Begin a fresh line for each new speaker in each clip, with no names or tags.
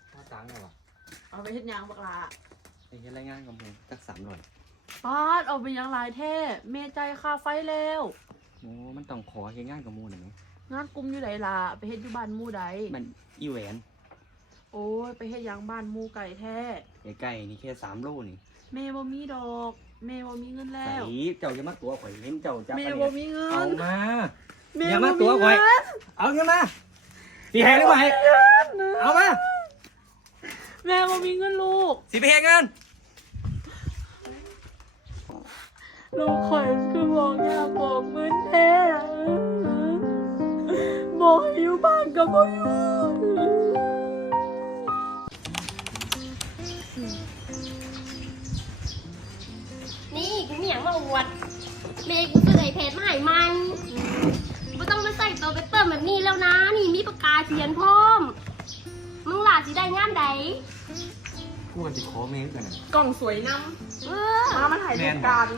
ว่าตังค์เหรอ
เอาไปเฮ็ดยางบักลา
ไอ้เฮ็ดรายงานกับมึงจัก300
ปาดเอาไปยังหลายแท้เมใจค่าไฟแล้ว
โอ้มันต้องขอเฮ็ดงานกับหมู่น่ะมั้ย
งานกลุ่มอยู่ไหนล่ะไปเฮ็ดอยู่บ้านหมู่ใด
มันอีแหวน
โอ้ยไปเฮ็ดยางบ้านหมู่ไก่แท้
ไกลๆนี่แค่3โลนี่
แม่บ่มีดอกแม่บ่มีเงินแล้ว
ใส่เจ้าอย่ามาตัวข่อยเห็นเจ้าจับ
แม่บ่มีเงิน
เอามาอย่ามาตัวข่อยเอาเงินมาสิให้หรือบ่ให้เอามา
แม่บ่มีเงินลูก
สิไปเฮ็ดงาน
ลูกข่อยคือบอกอยากบอกเงินแท้บอกให้อยู่บ้านก็บ่อยู่
นี่กูมีอย่างมาอวดเมย์กูซื้อไอแพดมาให้มันไม่ต้องมาใส่ตัวไปเติมแบบนี้แล้วนะนี่มีปากกาเขียนพร้อมมึงหลาสิได้งานใด
กูว่าสิขอแม่กันน่ะ
กล่องสวยนำมาถ่ายรูปกัน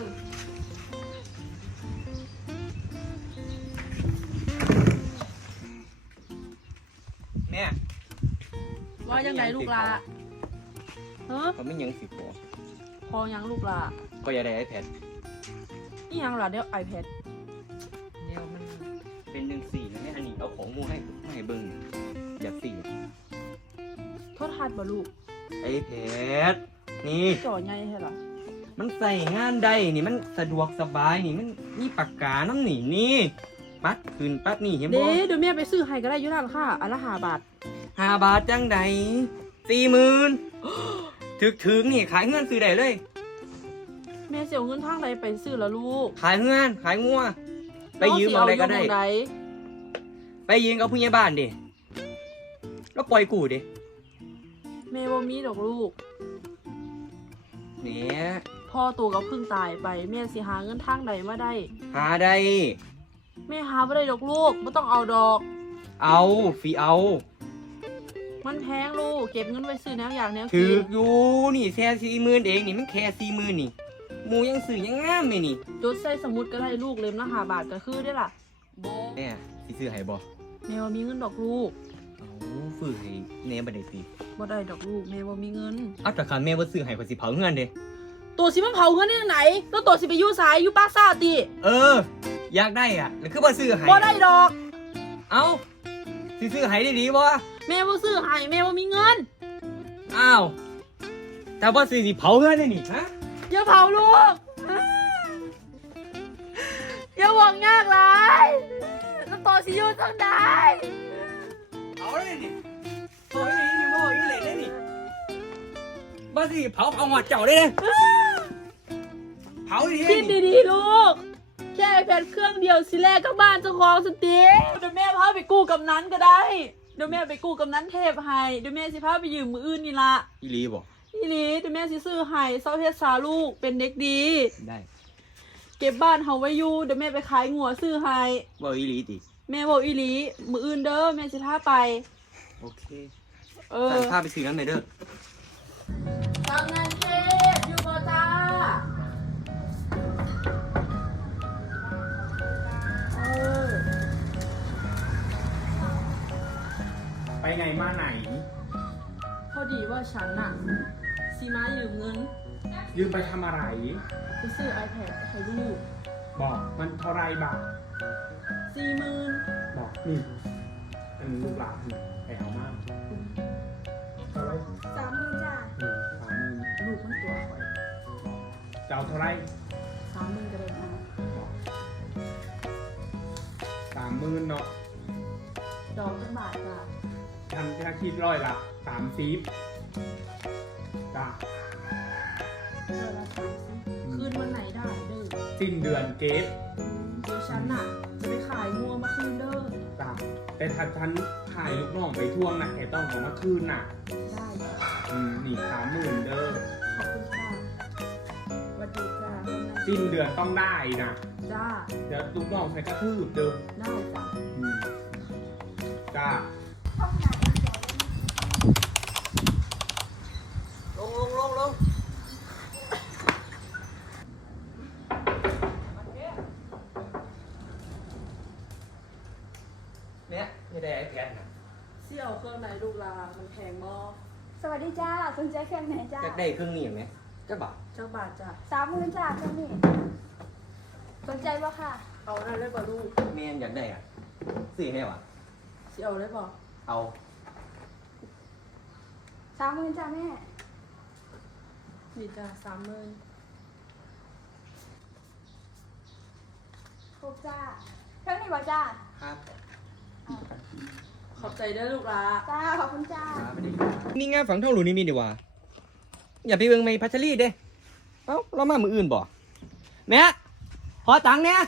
แม่
ว่ายังไงลูกล่ะ
เขาไม่ยังสิ
พอยังลูกล่ะ
ก็อยากได้ iPad
นี่ยังล่ะเดี๋ยว iPad
เนี่ยมันเป็น1-4นะเนี่ยอันนี้เอาของมูให้เบิ่งอยาก4
โทษทัดบ่ลูก
iPad นี่
จอใหญ่ใช่หรอ
มันใส่งานได้นี่มันสะดวกสบายนี่มันมีปากกาน้ำนี่ปัดขึ้นปัดนี่เห็นบ่
เดี๋ยวแม่ไปซื้อให้ก็ได้อยู่ร้านค่ะอันละ5 บาท
5 บาทจังใด40,000ถึกนี่ขายเงินซื้อได้เลย
แม่เสียเงินทางใดไปซื้อละลูก
ขายเงินขายงัวไปยืมอะไรก็ได้ไปยืมกับผู้ใหญ่บ้านดิแล้วปล่อยกูดิ
แม่บ่มีดอกลูก
เนี่ย
พ่อตัวก็เพิ่งตายไปแม่สิหาเงินทางใดมาได้
หาได้
แม่หาไม่ได้ดอกลูกไม่ต้องเอาดอก
เอาฟรีเอา
มันแพงลูกเก็บเงินไว้ซื้อแนวอย่างแนวกิน
ถืออยู่นี่แค่40,000เองนี่มันแค่40,000นี่หมูยังซื้อยังงามเลยนี่
จดใส่สมุดก็ได้ลูกเล่มละ5 บาทก็คือได้ล่ะ
แม่สิซื้อให้บ่
แม่ว่ามีเงินดอกลูก
เอาซื้อให้แม่บ่ได้สิ
บ่ได้ดอกลูกแม่ว่ามีเงิน
เอาแต่คันแม่บ่ซื้อให้ก็สิเผาเงินเด้
ตัวสิมันเผาเงินได้ไหนแล้วตัวสิไปอยู่สายอยู่ปากซ่าติ
อยากได้อ่ะแล้วคือบ่ซื้อให้
บ่ได้ดอก
เอาสิซื้อให้ได้ดีบ่
แม่บ่ซื้อให้แม่บ่มีเงิน
อ้าวแต่บ่ซื้อสิเผาเงินได้นี่ฮะ
อย่าเผาลูกอย่าหวังยากหลายแล้วตัวสิอยู่ทางใด
เผาเลยนี่เผาเลยนี่บ่อีเหล่ได้นี่บ่สิเผาหอดเจ้าได้เลยเผาดิ
คิดดีๆลูกแค่iPadเครื่องเดียวสิแลกกับบ้านเจ้าของสติเดี๋ยวแม่พาไปกู้กับนั้นก็ได้เดี๋ยวแม่ไปกู้กับนั้นเทพให้เดี๋ยวแม่สิพาไปยืมมืออื่นนี่ละ
อีหลีบ่
อีหลีเดี๋ยวแม่สิซื้อให้เซาเฮ็ดซาลูกเป็นเด็กดี
ได้
เก็บบ้านเฮาไว้อยู่เดี๋ยวแม่ไปขายงัวซื้อให้
บ่อีหลีติ
แม่บ่อีหลีมืออื่นเด้อแม่สิพาไป
โอเคสั่งพาไปซื้อน้ำหน่อยเด้อ
ทำงานเทพอยู่บ่จ้า
ไปไหนมาไหน
พอดีว่าฉันน่ะซีมายืมเงิน
ยืมไปทำอะไร
ไปซื้อ iPad ให้ลูก
บอกมันเท่าไรบาท
40,000
บอกนี่อันนี้ลูกหลานไปเอามากเท่าไร
30,000จ้ะ
30,000
ลูกมันตัวข่อย
จะเอาเท่าไร
30,000ก็ได้นะ
30,000เนาะ
ดอกเป็นบาทจ้ะ
ถ้าคิดร้อยละ30จ้ะ
ร้อยละ30คืนวันไหนได้เด้อ
สิ้นเดือนเกต
เดี๋ยวฉันน่ะจะไปขายงัวมาคืนเด้อ
จ้ะแต่ถ้าฉันขายลูกน้องไปท่วงนะแกต้องของมาคืนน่ะ
ได้
นี่30,000เด้อ
ขอบคุณค่ะสวัสดีจ้า
สิ้นเดือนต้องได้นะ
จ้า
เดี๋ยวลูกน้องใส่กระทืบเด้อ
ได้จ้า
จ้า
ลงเนี่ยนี่ได้ iPad นะ
เสี่ยวเครื่องไหนลูกลามันแพงบ่
สวัสดีจ้าสนใจเครื่องไหนจ้า
อยากได้เครื่องนี้ไหมจ้าบ่าว
เจ้าบาทจ้ะ
30,000จ้าเครื่องนี้สนใจบ่ค่ะ
เอาได้เลยบ่ลูก
แม่นอยากได้อ่ะซื้อให้วะ
สิเอาได้บ่
เอา
30,000จ้าแม่
นี่จ้ะ30,000
ครบจ้าเครื่องนี้บ่จ้า
ครับ
ขอบใจเด้อลูกหลา
จ้าขอบคุณจ้า
นี่ไงฝังเท่าหลูนี่มีดีว่าอย่าไปเบิ่งไม่พัชรีเด้เอ้าเรามามืออื่นบ่แม่ขอตังค์เนี่ย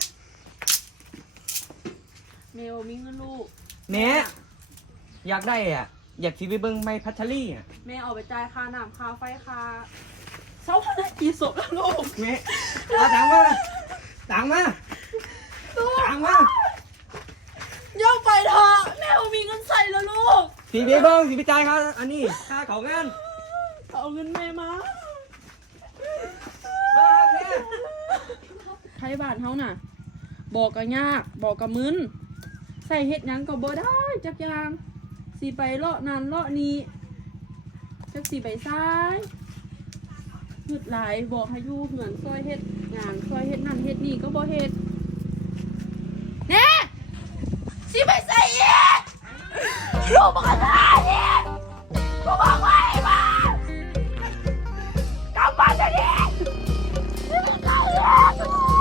เมลมีเงินลูก
แม่อยากได้อ่ะ อยากสิไปเบิ่งไม่พัชรีอ่ะ
แม่เอาไปจ่ายค่าน้ำค่าไฟค่าเช่าพันกี่ศพแล้วลูก
แม่เอาตังค์มาตังค์มาตังค์มา
ย่อไปเถอะแม่เอามีเงินใส่แล้วลูก
สิไปเบิ่งสิไปจ่ายเขาอันนี้ค่าเขางาน
เอาเงินแม่มา
มาแม่
ไทยบ้านเฮาน่ะ บอกก็ยากบอกก็มึนใส่เฮ็ดหยังก็บ่ได้จักอย่างสิไปเลาะนั่นเลาะนี้จักสิไปซ้ายหยุดหลายบอกให้อยู่เหมือนซอยเฮ็ดงานซอยเฮ็ดนั่นเฮ็ดนี่ก็บ่เฮ็ดแน่สิไปใส่อีกลูกบ่กันได้อีกกูบอกไว้มากลับบ้านเดี๋ยวนี้สิไปใส่อีก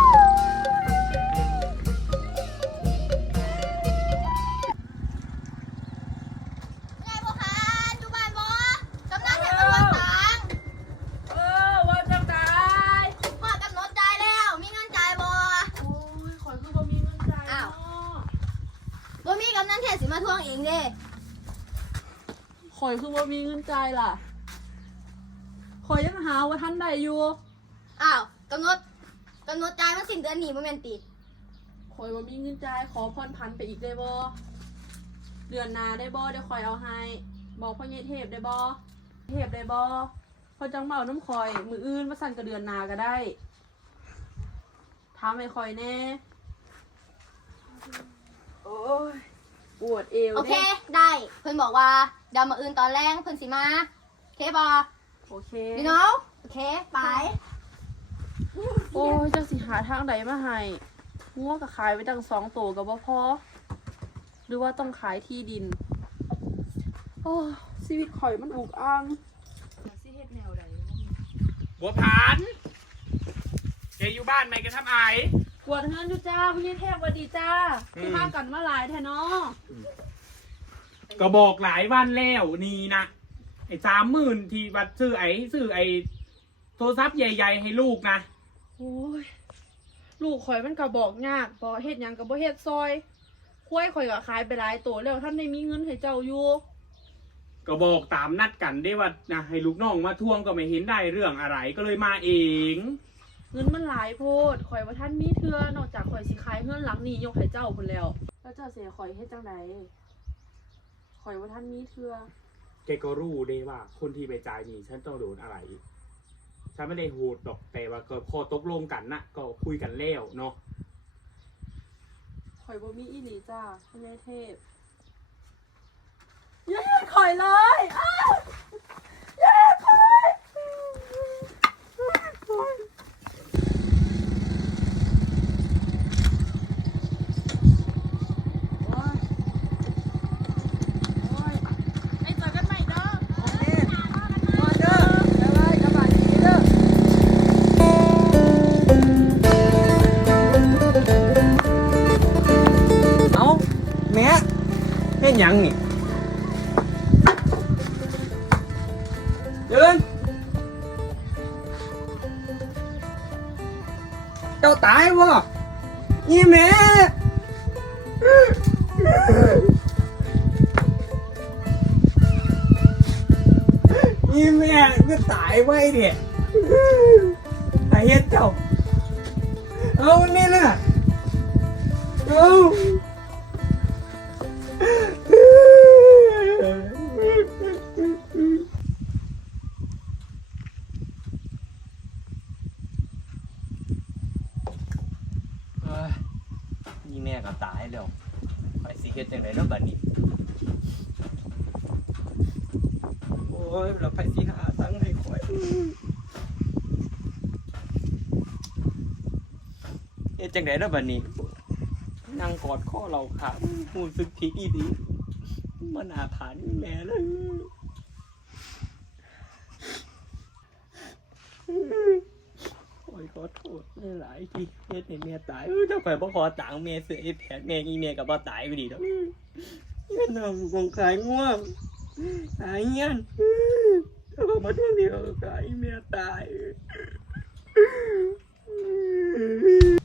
ไงบ่คะอยู่บ้านบ่กำนันเห็นตำรวจตัง
ว่าจังได
พ่อกำหนดจ่ายแล้ว มีเงินจ่ายบ่
โอ้ยขอยคือบ่มีเงินจ่าย
อ้าว
เนาะ
บ่มีกำนันเทศสิมาทวงเองเด้
ข่อยคือบ่มีเงินจ่ายล่ะข่อยยังหาว่าทันได้อยู่
อ้าวกำหนดจ่ายมันสิ้นเดือนนี้บ่แม่นติ
ข่อยบ่มีเงินจ่ายขอผ่อนผันไปอีกได้บ่เดือนหน้าได้บ่เดี๋ยวข่อยเอาให้บอกพ่อใหญ่เทพได้บ่เทพได้บ่พอจังเมาน้ำข่อยมื้ออื่นมาสั่นกับเดือนหน้าก็ได้ถามให้ข่อยแน่โอ้ยปวดเอว
โอเค
นี่ย
ได้ เพิ่นบอกว่าเดี๋ยวมื้ออื่นตอนแรกเพิ่นสิมาโอเคบ่
โอเค
you know โอเคไป
โอ้ยจังสิหาทางใดมาให้งัวก็ขายไปตั้ง2ตัวก็บ่พอหรือว่าต้องขายที่ดิน โอ้ชีวิตข่อยมันอุกอ่างสิเฮ็ดแนวใด
บัวผันแกอยู่บ้านไหมแกทำไอ
กวดเงินอยู่จ้าพี่เทพสวัสดีจ้าที่มากันมาหลายแท้เนาะ
ก็บอกหลายวันแล้วนี่นะไอ้30,000ที่วัดซื้อไอ้โทรศัพท์ใหญ่ๆให้ลูกนะ
โอ้ยลูกข่อยมันก็บอกยากบ่เฮ็ดหยังก็บ่เฮ็ดซอยควายข่อยก็ขายไปหลายตัวแล้วท่านได้มีเงินให้เจ้าอยู่
ก็บอกตามนัดกันได้ว่านะให้ลูกน้องมาทวงก็ไม่เห็นได้เรื่องอะไรก็เลยมาเอง
เงินมันหลายโพดข่อยว่าท่านมีเทื่อนอกจากข่อยสิขายเงินหลังนี้ยกให้เจ้าพุ่นแล้วแล้วเจ้าเสียข่อยเฮ็ดจังไดข่อยว่าท่านมีเทื่อ
แกก็รู้ได้ว่าคนที่ไปจ่ายนี่ฉันต้องโดนอะไร ฉันไม่ได้โหดหรอกแต่ว่าก็พอตกลงกันนะก็คุยกันแล้วเนาะ
ข่อยบ่มีอีหลีจ้าพ่อใหญ่เทพอย่าเฮ็ดข่อยเลยอ้าวอย่าเฮ็ดข่อยไม่เจอกันใหม่เด้อ
เอาแม่เฮ็ดหยังนี่เดินเจ้าตายวะอีแม่อีแม่ก็ตายไว้เนี่ยตายเฮ็ดเจ้าเอานี่เลยเอา นี่แม่ก็ตายแล้วไปสิเฮ็ดจังได๋เนาะบัดนี้โอ้ยเราไปสิหาตังค์ให้ข่อยเอ๊ะจังได๋เนาะบัดนี้นั่งกอดข้อเราขารู้สึกผิดอีดีมันอาถรรพ์แม่เลยข่อยขอโทษหลายๆที่เฮ็ดให้แม่ตายถ้าข่อยบ่ขอตังค์แม่ซื้อไอ้แผนแม่อีแม่ก็บ่ตายไปดีดอกเงินเอาคงขายง่วงหายเงี้ยนถ้าผมมาช่วงนี้ก็ขายแม่ตาย